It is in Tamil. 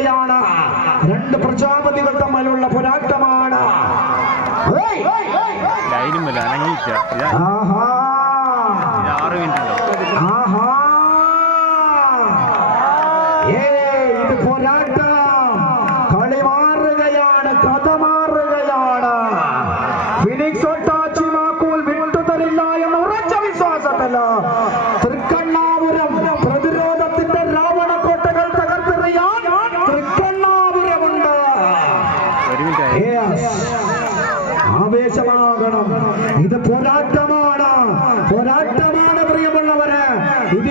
കൊലയാണ് രണ്ട് പ്രജാപതികൾ തമ്മിലുള്ള പോരാട്ടമാണ് Love. ஆவேசமாகணும் இது போராட்டமான போராட்டமான பிரியமுள்ளவர இது